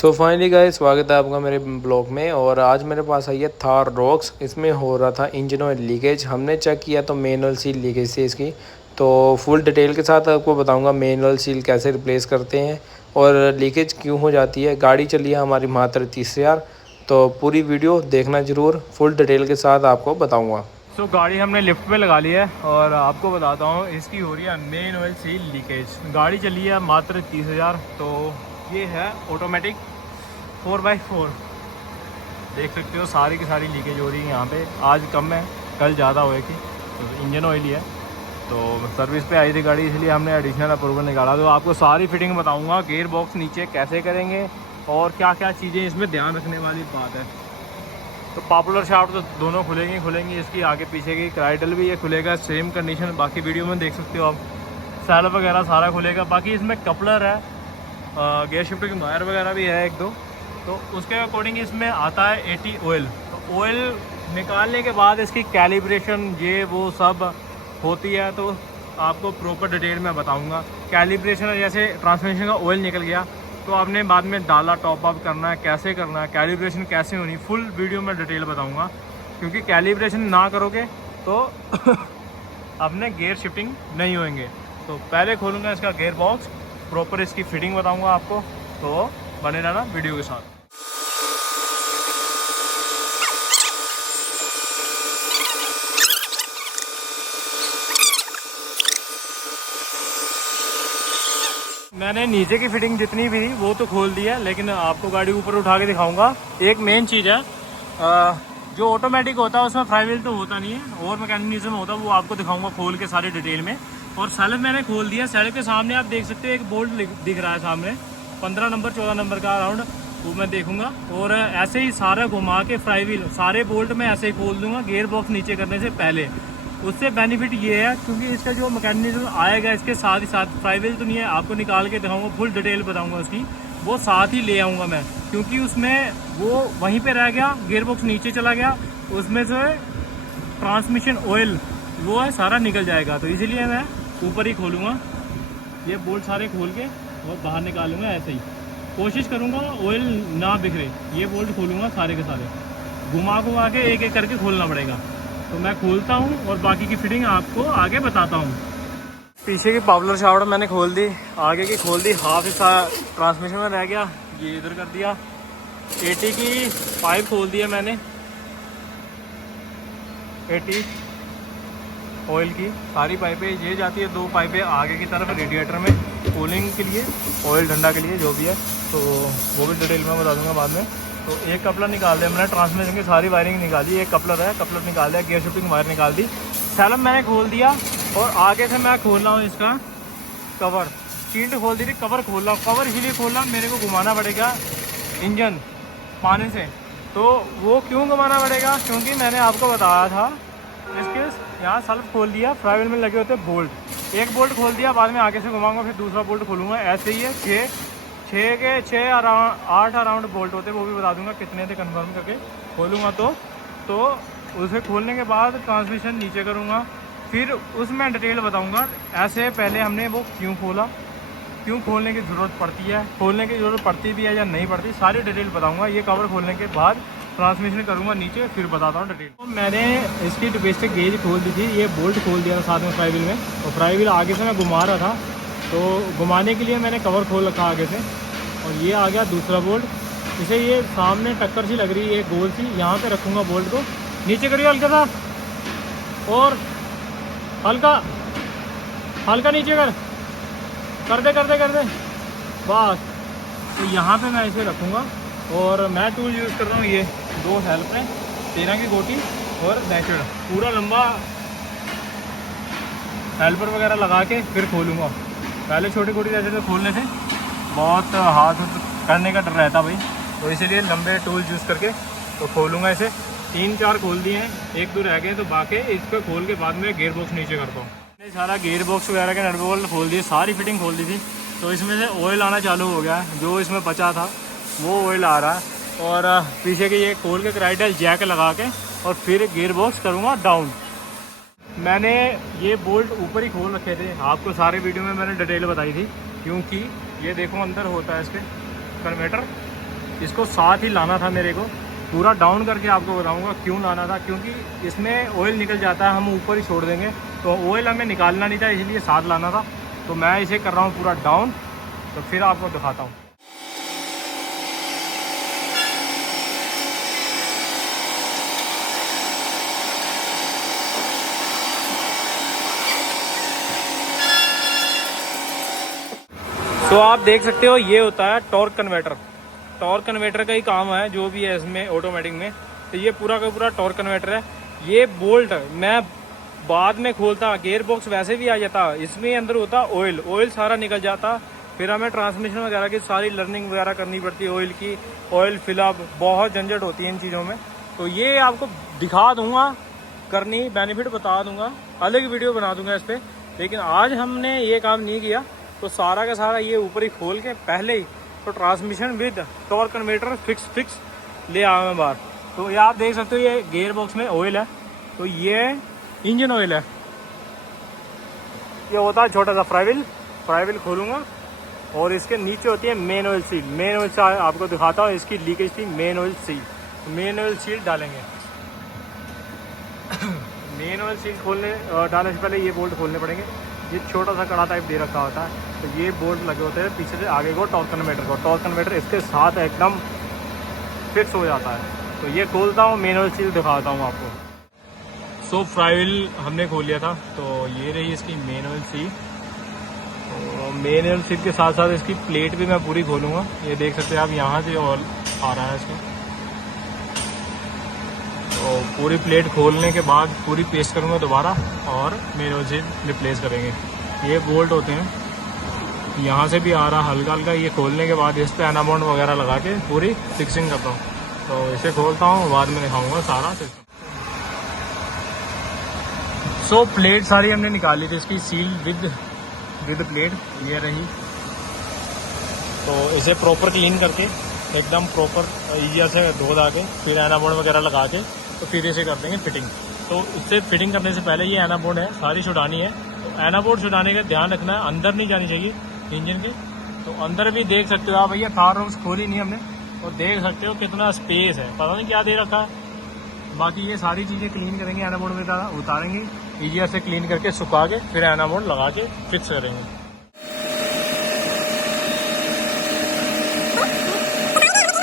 So finally guys, स्वागत है आपका मेरे ब्लॉग में। और आज मेरे पास आई है थार रॉक्स। इसमें हो रहा था इंजन ऑयल लीकेज। हमने चेक किया तो मेन ऑयल सील लीकेज थी इसकी। तो फुल डिटेल के साथ आपको बताऊंगा मेन ऑयल सील कैसे रिप्लेस करते हैं और लीकेज क्यों हो जाती है। गाड़ी चली है हमारी मात्र 30,000। तो पूरी वीडियो देखना ज़रूर, फुल डिटेल के साथ आपको बताऊँगा। तो गाड़ी हमने लिफ्ट पे लगा ली है और आपको बताता हूँ इसकी हो रही है मेन ऑयल सील लीकेज। गाड़ी चली है मात्र 30,000। तो ये है ऑटोमेटिक 4x4, देख सकते हो सारी की सारी लीकेज हो रही है यहाँ पे। आज कम है, कल ज़्यादा होएगी। तो इंजन ऑयल ही है। तो सर्विस पे आई थी गाड़ी, इसलिए हमने एडिशनल अप्रूवल निकाला। तो आपको सारी फिटिंग बताऊँगा, गेयर बॉक्स नीचे कैसे करेंगे और क्या क्या चीज़ें इसमें ध्यान रखने वाली बात है। तो पॉपुलर शाफ्ट तो दोनों खुलेंगी इसकी आगे पीछे की। क्राइडल भी ये खुलेगा, सेम कंडीशन, बाकी वीडियो में देख सकते हो आप। सैल वगैरह सारा खुलेगा। बाकी इसमें कपलर है, गेयर शिफ्टिंग वायर वगैरह भी है एक दो। तो उसके अकॉर्डिंग इसमें आता है 80 ऑयल। तो ऑयल निकालने के बाद इसकी कैलिब्रेशन ये वो सब होती है। तो आपको प्रॉपर डिटेल में बताऊँगा। कैलिब्रेशन जैसे ट्रांसमिशन का ऑयल निकल गया तो आपने बाद में डाला, टॉप अप करना है, कैसे करना है, कैलिब्रेशन कैसे होनी, फुल वीडियो में डिटेल बताऊंगा। क्योंकि कैलिब्रेशन ना करोगे तो अपने गियर शिफ्टिंग नहीं होंगे। तो पहले खोलूँगा इसका गियर बॉक्स, प्रॉपर इसकी फिटिंग बताऊंगा आपको। तो बने रहना वीडियो के साथ। मैंने नीचे की फिटिंग जितनी भी थी वो तो खोल दी है, लेकिन आपको गाड़ी ऊपर उठा के दिखाऊंगा। एक मेन चीज़ है, जो ऑटोमेटिक होता है उसमें फ्लाई व्हील तो होता नहीं है और मैकेनिज्म होता है, वो आपको दिखाऊंगा खोल के सारी डिटेल में। और सेल्फ मैंने खोल दिया। सेल्फ के सामने आप देख सकते हो एक बोल्ट दिख रहा है सामने, 15 नंबर 14 नंबर का अराउंड, वो मैं देखूंगा। और ऐसे ही सारा घुमा के फ्लाई व्हील सारे बोल्ट में ऐसे ही खोल दूंगा गियर बॉक्स नीचे करने से पहले। उससे बेनिफिट ये है क्योंकि इसका जो मैकेनिज्म आएगा इसके साथ ही साथ, फ्लाई व्हील तो नहीं है, आपको निकाल के दिखाऊंगा, फुल डिटेल बताऊंगा उसकी, वो साथ ही ले आऊँगा मैं। क्योंकि उसमें वो वहीं पे रह गया, गियर बॉक्स नीचे चला गया, उसमें से ट्रांसमिशन ऑयल वो है सारा निकल जाएगा। तो इसीलिए मैं ऊपर ही खोलूँगा, ये बोल्ट सारे खोल के और बाहर निकालूंगा। ऐसे ही कोशिश करूँगा ऑयल ना बिखरे। ये बोल्ट खोलूँगा सारे के सारे, घुमा के एक एक करके खोलना पड़ेगा। तो मैं खोलता हूँ और बाकी की फिटिंग आपको आगे बताता हूँ। पीछे की पॉपुलर शाफ्ट मैंने खोल दी, आगे की खोल दी, हाफ हिस्सा ट्रांसमिशन में रह गया, ये इधर कर दिया। 80 की पाइप खोल दिया मैंने, 80 ऑयल की सारी पाइपें ये जाती है। 2 पाइपें आगे की तरफ रेडिएटर में कूलिंग के लिए, ऑयल ठंडा के लिए जो भी है, तो वो भी डिटेल में बता दूंगा बाद में। तो एक कपलर निकाल दिया मैंने, ट्रांसमिशन की सारी वायरिंग निकाली, एक कपलर है, कपलर निकाल दिया, गियर शिफ्टिंग वायर निकाल दी, सैलम मैंने खोल दिया। और आगे से मैं खोल रहा हूँ इसका कवर, शील्ड खोल दी थी, कवर खोल रहा हूँ। कवर इसीलिए खोल रहा हूँ, मेरे को घुमाना पड़ेगा इंजन पानी से। तो वो क्यों घुमाना पड़ेगा, क्योंकि मैंने आपको बताया था इसके यहाँ सेल्फ खोल दिया, फ्लाई व्हील में लगे होते बोल्ट, एक बोल्ट खोल दिया, बाद में आगे से घुमाऊंगा, फिर दूसरा बोल्ट खोलूँगा। ऐसे ही है, 6 अराउंड 8 अराउंड बोल्ट होते, वो भी बता दूंगा कितने थे, कन्फर्म करके खोलूँगा। तो उसे खोलने के बाद ट्रांसमिशन नीचे करूँगा, फिर उसमें डिटेल बताऊँगा। ऐसे पहले हमने वो क्यों खोला, क्यों खोलने की ज़रूरत पड़ती है, खोलने की ज़रूरत पड़ती भी है या नहीं पड़ती, सारी डिटेल बताऊँगा। ये कवर खोलने के बाद ट्रांसमिशन करूँगा नीचे, फिर बताता हूँ डिटेल। तो मैंने इसकी डोमेस्टिक गेज खोल दी थी, ये बोल्ट खोल दिया था साथ में फ्लाई व्हील में, और फ्लाई व्हील आगे से मैं घुमा रहा था, तो घुमाने के लिए मैंने कवर खोल रखा आगे से। और ये आ गया दूसरा बोल्ट, इसे ये सामने टक्कर सी लग रही है, एक गोल सी, यहाँ पे रखूँगा बोल्ट को। नीचे करिए हल्का सा, और हल्का नीचे कर दे बस। तो यहाँ पे मैं इसे रखूँगा। और मैं टूल यूज़ कर रहा हूँ, ये 2 हेल्प है, 13 की गोटी और नेचुरल, पूरा लंबा हेल्पर वगैरह लगा के फिर खोलूँगा। पहले छोटी छोटी रहते थे, खोलने से बहुत हाथ करने का डर रहता भाई, तो इसीलिए लंबे टूल यूज़ करके तो खोलूँगा इसे। 3-4 खोल दिए हैं, 1-2 रह गए, तो बाकी इसको खोल के बाद में गियर बॉक्स नीचे करता हूँ। मैंने सारा गियर बॉक्स वगैरह के नट बोल्ट खोल दिए, सारी फिटिंग खोल दी थी। तो इसमें से ऑयल आना चालू हो गया है, जो इसमें बचा था वो ऑयल आ रहा है। और पीछे के ये खोल के क्राइडल जैक लगा के और फिर गियर बॉक्स करूँगा डाउन। मैंने ये बोल्ट ऊपर ही खोल रखे थे, आपको सारे वीडियो में मैंने डिटेल बताई थी। क्योंकि ये देखो अंदर होता है इसके कन्वर्टर, इसको साथ ही लाना था मेरे को, पूरा डाउन करके आपको बताऊंगा क्यों लाना था, क्योंकि इसमें ऑयल निकल जाता है, हम ऊपर ही छोड़ देंगे, तो ऑयल हमें निकालना नहीं था, इसलिए साथ लाना था। तो मैं इसे कर रहा हूँ पूरा डाउन, तो फिर आपको दिखाता हूँ। तो आप देख सकते हो ये होता है टॉर्क कन्वर्टर। टॉर्क कन्वर्टर का ही काम है जो भी है इसमें ऑटोमेटिक में। तो ये पूरा का पूरा टॉर्क कन्वर्टर है। ये बोल्ट मैं बाद में खोलता, गेयर बॉक्स वैसे भी आ जाता, इसमें अंदर होता ऑयल, ऑयल सारा निकल जाता, फिर हमें ट्रांसमिशन वगैरह की सारी लर्निंग वगैरह करनी पड़ती है ऑयल की, ऑयल फिलअप, बहुत झंझट होती है इन चीज़ों में। तो ये आपको दिखा दूंगा, करनी बेनिफिट बता दूंगा, अलग वीडियो बना दूंगा इस पर। लेकिन आज हमने ये काम नहीं किया, तो सारा का सारा ये ऊपर ही खोल के पहले ही तो transmission with torque converter fix ले आया मैं बाहर। तो ये आप देख सकते हो ये गियर बॉक्स में ऑयल है, तो ये इंजन ऑयल है। ये होता है छोटा सा फ्राईविल खोलूँगा और इसके नीचे होती है men oil seal. Men oil से आपको दिखाता हूँ, इसकी लीकेज थी men oil seal, men oil seal डालेंगे। मेन ऑयल सील डालने से पहले ये बोल्ट खोलने पड़ेंगे। ये छोटा सा कड़ा टाइप दे रखा होता है, तो ये बोल्ट लगे होते हैं पीछे से आगे को टॉर्क कन्वर्टर को। टॉर्क कन्वर्टर इसके साथ एकदम फिक्स हो जाता है। तो ये खोलता हूँ, मेन ऑयल सील दिखाता हूँ आपको। सो फ्राईविल हमने खोल लिया था, तो ये रही इसकी मेन ऑयल सील। तो मेन ऑयल सील के साथ साथ इसकी प्लेट भी मैं पूरी खोलूँगा। ये देख सकते हैं आप, यहाँ से ऑयल आ रहा है इसका। तो पूरी प्लेट खोलने के बाद पूरी पेस्ट करूँगा दोबारा और मेन ऑयल सील रिप्लेस करेंगे। ये बोल्ट होते हैं, यहाँ से भी आ रहा हल्का हल्का। ये खोलने के बाद इस पर एनाबॉन्ड वगैरह लगा के पूरी फिक्सिंग करता हूँ। तो इसे खोलता हूँ, बाद में दिखाऊंगा सारा सिस्टम। सो प्लेट सारी हमने निकाली थी इसकी, सील विद प्लेट ये रही। तो इसे प्रॉपर क्लीन करके एकदम प्रॉपर ईजिया से धो धा के फिर एनाबॉन्ड वगैरह लगा के तो फिर इसे कर देंगे फिटिंग। तो इससे फिटिंग करने से पहले ये एनाबॉन्ड है सारी छुड़ानी है। तो एनाबॉन्ड छुड़ाने का ध्यान रखना है, अंदर नहीं जानी चाहिए इंजन के। तो अंदर भी देख सकते हो आप, भैया थार रोक्स खोली नहीं हमने, और देख सकते हो कितना स्पेस है, पता नहीं क्या दे रखा है। बाकी ये सारी चीज़ें क्लीन करेंगे, एनाबॉन्ड में उतारेंगे, ईजिया से क्लीन करके सुखा के फिर एनाबॉन्ड लगा के फिक्स करेंगे।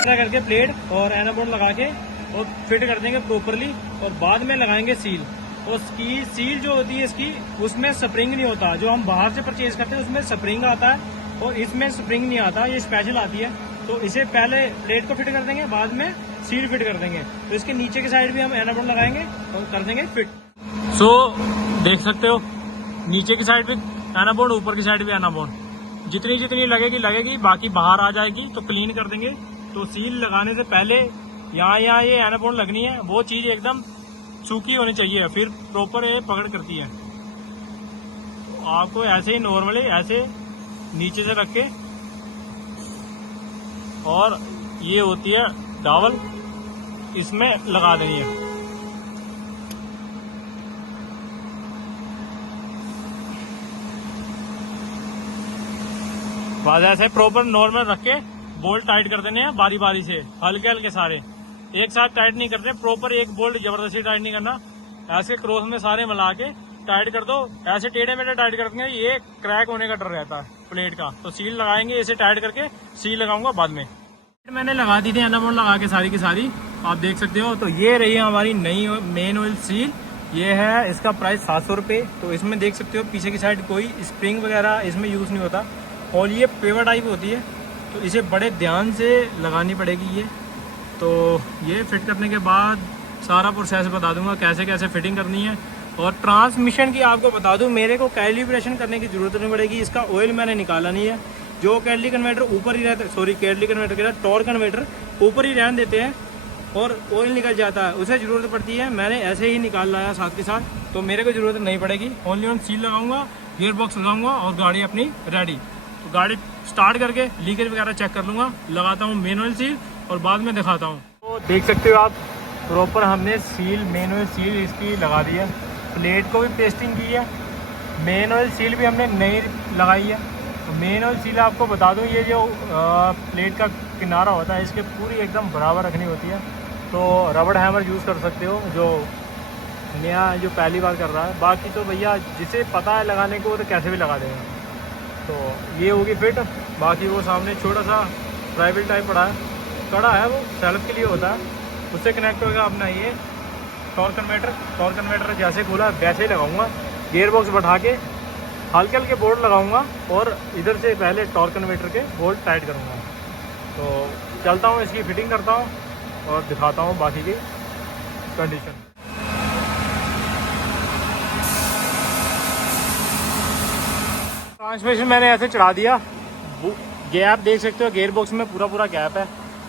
करके प्लेट और एनाबॉन्ड लगा के और फिट कर देंगे प्रॉपरली, और बाद में लगाएंगे सील। और इसकी सील जो होती है इसकी, उसमें स्प्रिंग नहीं होता। जो हम बाहर से परचेज करते हैं उसमें स्प्रिंग आता है, और इसमें स्प्रिंग नहीं आता, ये स्पेशल आती है। तो इसे पहले प्लेट को फिट कर देंगे, बाद में सील फिट कर देंगे। तो इसके नीचे की साइड भी हम एनाबॉन्ड लगाएंगे और कर देंगे फिट। सो देख सकते हो, नीचे की साइड भी एनाबॉन्ड, ऊपर की साइड भी एनाबॉन्ड। जितनी लगेगी, बाकी बाहर आ जाएगी तो क्लीन कर देंगे। तो सील लगाने से पहले यहाँ ये एनाबॉन्ड लगनी है, वो चीज़ एकदम सूखी होनी चाहिए, फिर प्रॉपर ये पकड़ करती है। तो आपको ऐसे ही नॉर्मली ऐसे नीचे से रख के, और ये होती है डावल, इसमें लगा देनी है। बस ऐसे प्रॉपर नॉर्मल रख के बोल्ट टाइट कर देने हैं बारी बारी से, हल्के हल्के सारे, एक साथ टाइट नहीं करते। प्रॉपर एक बोल्ट जबरदस्ती टाइट नहीं करना, ऐसे क्रॉस में सारे मिला के टाइट कर दो। ऐसे टेढ़े मेढ़े टाइट कर देंगे, ये क्रैक होने का डर रहता है प्लेट का। तो सील लगाएंगे, इसे टाइट करके सील लगाऊंगा बाद में। मैंने लगा दी थी एनाबॉन्ड लगा के सारी की सारी, आप देख सकते हो। तो ये रही हमारी नई मेन ऑयल सील। ये है, इसका प्राइस 700 रुपये। तो इसमें देख सकते हो पीछे की साइड कोई स्प्रिंग वगैरह इसमें यूज़ नहीं होता, और ये पेवर टाइप होती है, तो इसे बड़े ध्यान से लगानी पड़ेगी ये। तो ये फिट करने के बाद सारा प्रोसेस बता दूंगा कैसे कैसे फिटिंग करनी है। और ट्रांसमिशन की आपको बता दूं, मेरे को कैलिब्रेशन करने की ज़रूरत नहीं पड़ेगी। इसका ऑयल मैंने निकाला नहीं है, जो कैटली कन्वर्टर ऊपर ही रहता है, सॉरी कैटली कन्वर्टर के साथ टॉर्क कन्वर्टर ऊपर ही रहने देते हैं और ऑयल निकल जाता है, उसे ज़रूरत पड़ती है। मैंने ऐसे ही निकाल लाया साथ के साथ, तो मेरे को ज़रूरत नहीं पड़ेगी। ओनली ऑन सील लगाऊंगा, गियर बॉक्स लगाऊंगा और गाड़ी अपनी रेडी। तो गाड़ी स्टार्ट करके लीकेज वगैरह चेक कर लूँगा, लगाता हूँ मेन ऑयल सील और बाद में दिखाता हूँ। तो देख सकते हो आप, प्रॉपर हमने सील, मेन ऑयल सील इसकी लगा दी है। प्लेट को भी पेस्टिंग की है, मेन ऑयल सील भी हमने नई लगाई है। तो मेन और सील आपको बता दूं, ये जो प्लेट का किनारा होता है इसके पूरी एकदम बराबर रखनी होती है। तो रबड़ हैमर यूज़ कर सकते हो जो नया जो पहली बार कर रहा है। बाकी तो भैया जिसे पता है लगाने को वो तो कैसे भी लगा देगा। तो ये होगी फिट। बाकी वो सामने छोटा सा ट्राइबल टाइप पड़ा है, कड़ा है, वो सेल्फ के लिए होता है, उससे कनेक्ट होगा अपना ये टॉर्क कन्वर्टर। टॉर्क कन्वर्टर जैसे खोला वैसे ही लगाऊंगा, गियर बॉक्स बैठा के हल्के हल्के बोल्ट लगाऊंगा और इधर से पहले टॉर्क कन्वर्टर के बोल्ट टाइट करूंगा। तो चलता हूँ, इसकी फिटिंग करता हूँ और दिखाता हूँ बाकी की कंडीशन। ट्रांसमिशन मैंने ऐसे चढ़ा दिया, गैप देख सकते हो गियर बॉक्स में पूरा गैप है।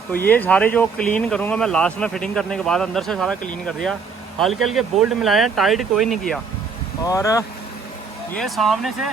तो ये सारे जो क्लीन करूँगा मैं लास्ट में फिटिंग करने के बाद, अंदर से सारा क्लीन कर दिया, हल्के हल्के बोल्ट मिलाए हैं, टाइट कोई नहीं किया। और ये सामने से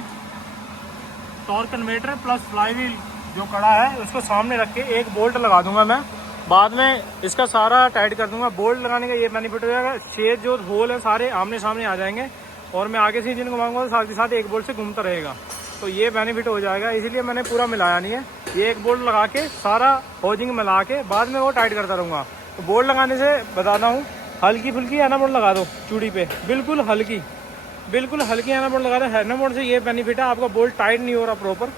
टॉर्क कन्वर्टर प्लस फ्लाईव्हील जो कड़ा है उसको सामने रख के एक बोल्ट लगा दूंगा मैं, बाद में इसका सारा टाइट कर दूंगा। बोल्ट लगाने का ये बेनिफिट हो जाएगा, छेद जो होल है सारे आमने सामने आ जाएंगे और मैं आगे से इंजन घुमाऊंगा तो साथ ही साथ एक बोल्ट से घूमता रहेगा। तो ये बेनिफिट हो जाएगा, इसीलिए मैंने पूरा मिलाया नहीं है। ये एक बोल्ट लगा के सारा होजिंग मिला के बाद में वो टाइट करता रहूँगा। तो बोल्ट लगाने से बताता हूँ, हल्की फुल्की एना बोल्ट लगा दो चूड़ी पे, बिल्कुल हल्की एना बोल्ट लगा दो। एना बोल्ट से ये बेनिफिट है, आपका बोल्ट टाइट नहीं हो रहा प्रॉपर।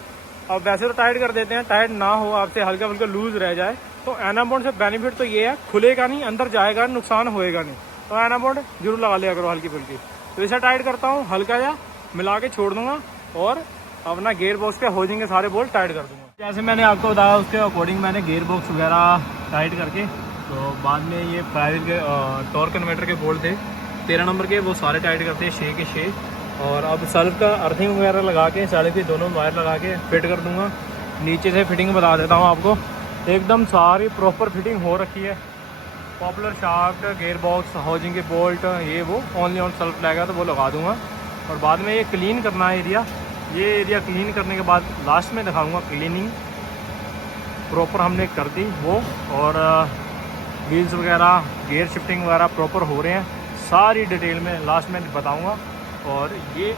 अब वैसे तो टाइट कर देते हैं, टाइट ना हो आपसे, हल्का फुल्का लूज रह जाए। तो एना बोल्ट से बेनिफिट तो ये है, खुलेगा नहीं, अंदर जाएगा, नुकसान होएगा नहीं। तो एना बोल्ट जरूर लगा लिया करो हल्की फुल्की। तो इसे टाइट करता हूँ, हल्का या मिला के छोड़ दूंगा और अपना गियर बॉक्स के होजिंग के सारे बोल्ट टाइट कर दूंगा। जैसे मैंने आपको बताया उसके अकॉर्डिंग मैंने गियर बॉक्स वगैरह टाइट करके, तो बाद में ये प्राइवेट के टॉर्क कन्वर्टर के बोल्ट थे 13 नंबर के, वो सारे टाइट करते हैं 6 के 6। और अब सल्फ का अर्थिंग वगैरह लगा के सल्फ के दोनों वायर लगा के फिट कर दूंगा। नीचे से फिटिंग बता देता हूँ आपको, एकदम सारी प्रॉपर फिटिंग हो रखी है। Popular shaft, gear box, housing के बोल्ट, ये वो ओनली ऑन सेल्फ लगेगा तो वो लगा दूंगा। और बाद में ये क्लीन करना है एरिया, ये एरिया क्लीन करने के बाद लास्ट में दिखाऊंगा क्लीनिंग प्रॉपर हमने कर दी वो। और व्हील्स वगैरह, गियर शिफ्टिंग वगैरह प्रॉपर हो रहे हैं, सारी डिटेल में लास्ट में बताऊंगा। और ये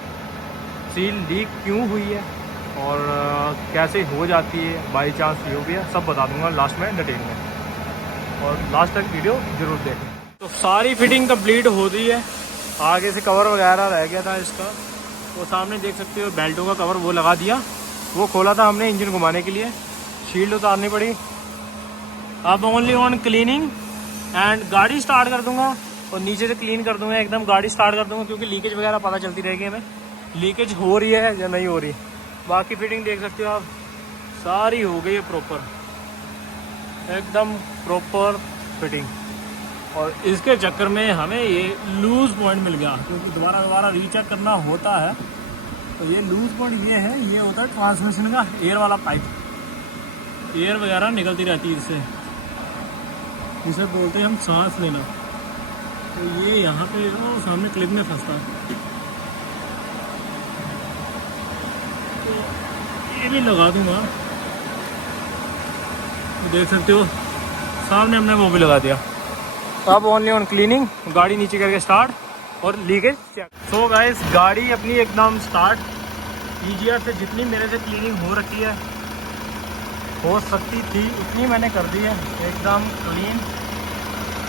सील लीक क्यों हुई है और कैसे हो जाती है, बाई चांस जो भी है सब बता दूंगा लास्ट में डिटेल में, और लास्ट तक वीडियो ज़रूर देखें। तो सारी फिटिंग कंप्लीट हो गई है, आगे से कवर वगैरह रह गया था इसका, वो सामने देख सकते हो बेल्टों का कवर वो लगा दिया, वो खोला था हमने इंजन घुमाने के लिए, शील्ड उतारनी पड़ी। अब ओनली ऑन क्लीनिंग एंड गाड़ी स्टार्ट कर दूंगा और नीचे से क्लीन कर दूंगा, एकदम गाड़ी स्टार्ट कर दूंगा, क्योंकि लीकेज वगैरह पता चलती रहेगी हमें लीकेज हो रही है या नहीं हो रही। बाकी फिटिंग देख सकते हो आप, सारी हो गई है प्रॉपर, एकदम प्रॉपर फिटिंग। और इसके चक्कर में हमें ये लूज़ पॉइंट मिल गया, क्योंकि दोबारा रीचेक करना होता है। तो ये लूज़ पॉइंट ये है, ये होता है ट्रांसमिशन का एयर वाला पाइप, एयर वगैरह निकलती रहती है इससे, इसे बोलते हैं हम सांस लेना। तो ये यहाँ पे सामने क्लिप में फंसता है, तो ये भी लगा दूंगा, देख सकते हो सामने हमने वो भी लगा दिया। अब ओनली ऑन क्लीनिंग, गाड़ी नीचे करके स्टार्ट और लीकेज चेक। सो गाइस गाड़ी अपनी एकदम स्टार्ट, ईजीआर से जितनी मेरे से क्लीनिंग हो रखी है, हो सकती थी उतनी मैंने कर दी है, एकदम क्लीन।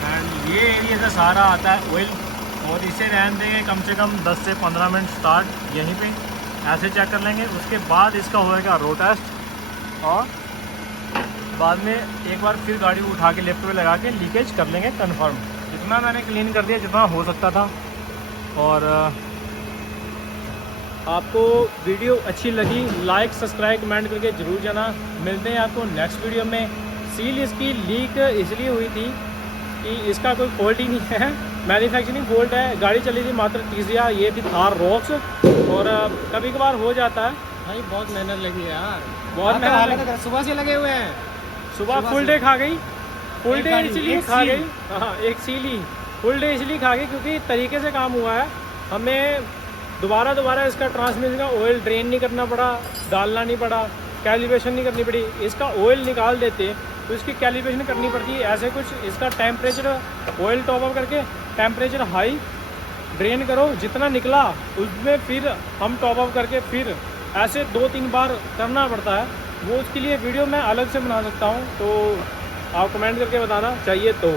एंड ये एरिया से सारा आता है ऑयल, और इसे रहने देंगे कम से कम 10 से 15 मिनट स्टार्ट यहीं पे, ऐसे चेक कर लेंगे। उसके बाद इसका होएगा रोड टेस्ट और बाद में एक बार फिर गाड़ी उठा के लिफ्ट पे लगा के लीकेज कर लेंगे कंफर्म। जितना मैंने क्लीन कर दिया जितना हो सकता था। और आपको वीडियो अच्छी लगी लाइक सब्सक्राइब कमेंट करके ज़रूर जाना। मिलते हैं आपको नेक्स्ट वीडियो में। सील इसकी लीक इसलिए हुई थी कि इसका कोई फॉल्ट ही नहीं है, मैन्युफैक्चरिंग फॉल्ट है। गाड़ी चली थी मात्र तीसरा, ये थी थार रॉक्स, और कभी कभार हो जाता है। भाई बहुत मेहनत लगी है यार, बहुत मेहनत लगी। सुबह से लगे हुए हैं, सुबह फुल डे खा गई, फुल डे इसलिए खा गई, हाँ एक सील ही फुल डे इसलिए खा गई क्योंकि तरीके से काम हुआ है। हमें दोबारा इसका ट्रांसमिशन का ऑयल ड्रेन नहीं करना पड़ा, डालना नहीं पड़ा, कैलिब्रेशन नहीं करनी पड़ी। इसका ऑयल निकाल देते तो इसकी कैलिब्रेशन करनी पड़ती है। ऐसे कुछ इसका टेम्परेचर ऑयल टॉप अप करके टेम्परेचर हाई ड्रेन करो, जितना निकला उसमें फिर हम टॉप अप करके फिर ऐसे 2-3 बार करना पड़ता है, वो उसके लिए वीडियो मैं अलग से बना सकता हूँ। तो आप कमेंट करके बताना चाहिए तो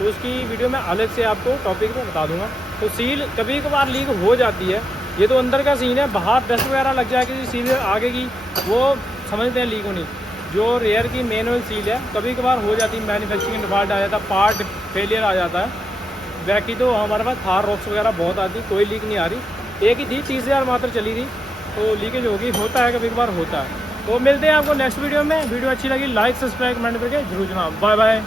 उसकी वीडियो मैं अलग से आपको टॉपिक में बता दूंगा। तो सील कभी कभार लीक हो जाती है, ये तो अंदर का सीन है, बाहर डस्ट वगैरह लग जाएगी सील आगे की, वो समझते हैं लीक होनी। जो रेयर की मैनुअल सील है कभी कभार हो जाती है, मैन्युफैक्चरिंग डिफॉल्ट आ जाता है, पार्ट फेलियर आ जाता है। बाकी तो हमारे पास थार रॉक्स वगैरह बहुत आती, कोई लीक नहीं आ रही। एक ही थी 30,000 मात्र चली थी, तो लीकेज होगी, होता है कभी कभार होता है। तो मिलते हैं आपको नेक्स्ट वीडियो में। वीडियो अच्छी लगी लाइक सब्सक्राइब कमेंट करके जरूर जनाब। Bye bye.